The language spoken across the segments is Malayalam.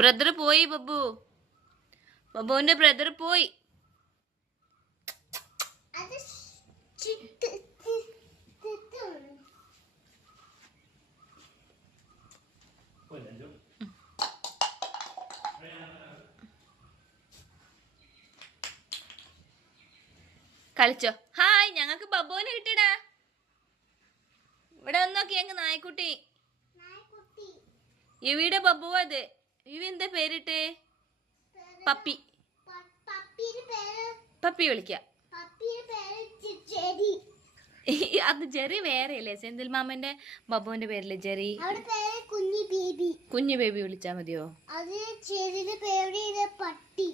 ബ്രദർ പോയി ബബ്ബു. ബബ്ബുവിന്റെ ബ്രദർ പോയി. കളിച്ചോ. ഹായ്, ഞങ്ങൾക്ക് ബബ്ബുവിനെ കിട്ടിടാ. ഇവിടെ വന്നോക്കി ഞങ്ങ നായ്ക്കുട്ടി. യുവിയുടെ ബബ്ബു അത്. യുവി എന്താ പേരിട്ട്? പപ്പി. പപ്പി വിളിക്ക. അത് ജെറി വേറെ അല്ലേ? സെന്തിൽ മാമന്റെ ബബ്ബുവിന്റെ പേരില്ലേ ജെറി? കുഞ്ഞു ബേബി വിളിച്ചാ മതിയോ? പട്ടി.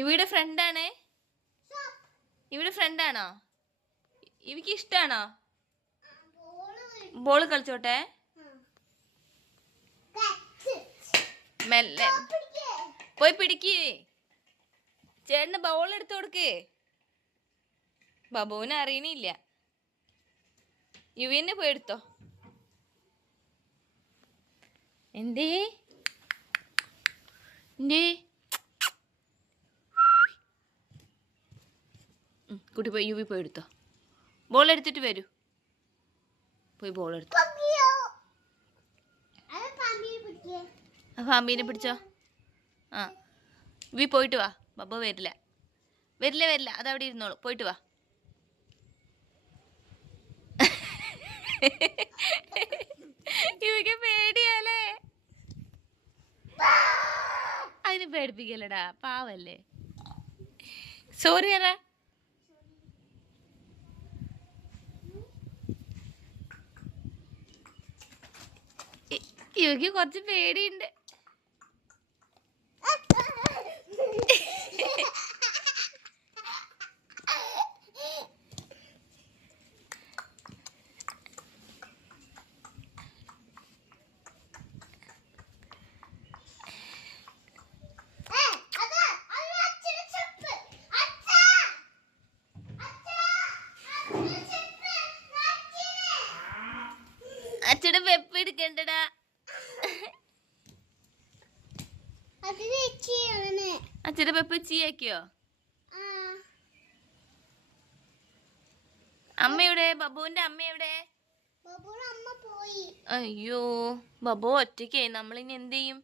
ഇവിടെ ഫ്രണ്ടാണ്. ഇവിടെ ഫ്രണ്ടാണോ? ഇവക്ക് ഇഷ്ടാണോ? ബോള് കളിച്ചോട്ടെ. മെല്ലെ പോയി പിടിക്ക്. ചേട്ടന് ബോൾ എടുത്തു കൊടുക്ക്. ബബുവിനെ അറിയണില്ല. യുവിനെ പോയി എടുത്തോ. എന്തേ കുട്ടി പോയി യുവി പോയി എടുത്തോ. ബോൾ എടുത്തിട്ട് വരൂ. പോയി ബോൾ എടുത്തു. പാമ്പീനെ പിടിച്ചോ. ആ യുവി പോയിട്ട് വാ. ബബ്ബ വരില്ല വരില്ല വരില്ല. അതവിടെ ഇരുന്നോളൂ. പോയിട്ട് വാ. യുവിക്ക് പേടിയാലേ. അതിന് പേടിപ്പിക്കലടാ, പാവല്ലേ. സോറി അറാ. യുവിക്ക് കുറച്ച് പേടിയുണ്ട്. അച്ഛടെ വെപ്പ് എടുക്കണ്ടടാ. അച്ഛടെ വെപ്പ് ചീയാക്കിയോ? അമ്മയുടെ ബബുവിന്റെ അമ്മയുടെ? അയ്യോ, ബബു ഒറ്റയ്ക്കായി. നമ്മളിനി എന്ത് ചെയ്യും?